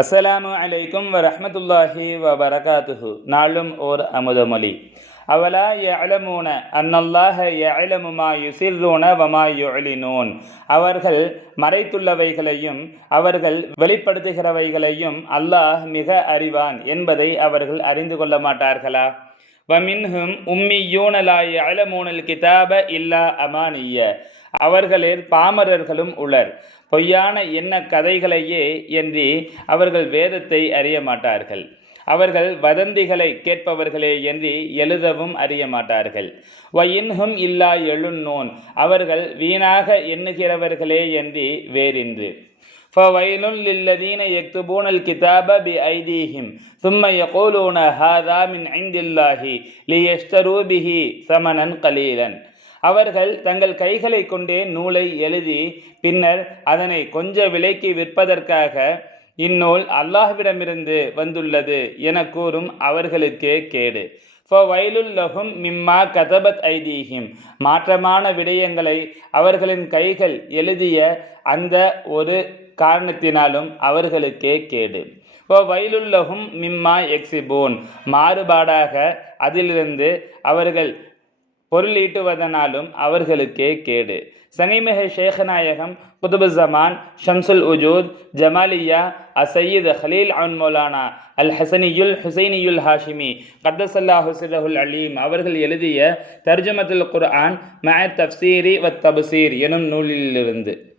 அஸ்ஸலாமு அலைக்கும் வரஹ்மத்துல்லாஹி வபரகாத்துஹு. நாளும் ஓர் அமுதமொழி அவலா யஅலமூன அன்னல்லாஹ யஅலமு யுசிர்ரூன வமா யுஅலினூன். அவர்கள் மறைத்துள்ளவைகளையும் அவர்கள் வெளிப்படுத்துகிறவைகளையும் அல்லாஹ் மிக அறிவான் என்பதை அவர்கள் அறிந்து கொள்ள மாட்டார்களா? வமின்ஹும் உம்மி யூனலாய் யஅலமூனல் கிதாப இல்லா அமானிய. அவர்களில் பாமரர்களும் உளர். பொய்யான என்ன கதைகளையே என்று அவர்கள் வேதத்தை அறிய மாட்டார்கள். அவர்கள் வதந்திகளை கேட்பவர்களே என்று எழுதவும் அறிய மாட்டார்கள். வயின்ஹும் இல்லா எழுநோன் அவர்கள் வீணாக எண்ணுகிறவர்களே என்று வேறின்று. ஃபவைலுல் லில்லதீன யக்துபூனல் கிதாப பி ஐதீஹிம் சும்ம யகூலூன ஹாதா மின் ஐந்தில்லாஹி லியஸ்தரூபிஹி சமணன் கலீலன். அவர்கள் தங்கள் கைகளை கொண்டே நூலை எழுதி பின்னர் அதனை கொஞ்ச விலைக்கு விற்பதற்காக இந்நூல் அல்லாஹ்விடமிருந்து வந்துள்ளது என கூறும் அவர்களுக்கே கேடு. ஃபவைலுல்லஹும் மிம்மா கதபத் ஐதீஹிம். மாற்றமான விடயங்களை அவர்களின் கைகள் எழுதிய அந்த ஒரு காரணத்தினாலும் அவர்களுக்கே கேடு. ஓ வயலுல்லகும் மிம்மா எக்ஸிபோன். மாறுபாடாக அதிலிருந்து அவர்கள் பொருளீட்டுவதனாலும் அவர்களுக்கே கேடு. சங்கைமிக ஷேகநாயகம் குதுபு ஜமான் ஷம்சுல் உஜூத் ஜமாலியா அசையீத் ஹலீல் அன் மௌலானா அல் ஹசனியுல் ஹுசைனியுல் ஹாஷிமி கத்தசல்லா ஹுசிரஹுல் அலீம் அவர்கள் எழுதிய தர்ஜமத்துல் குர்ஆன் ம தப்சீரி வத் தபுசீர் எனும் நூலிலிருந்து.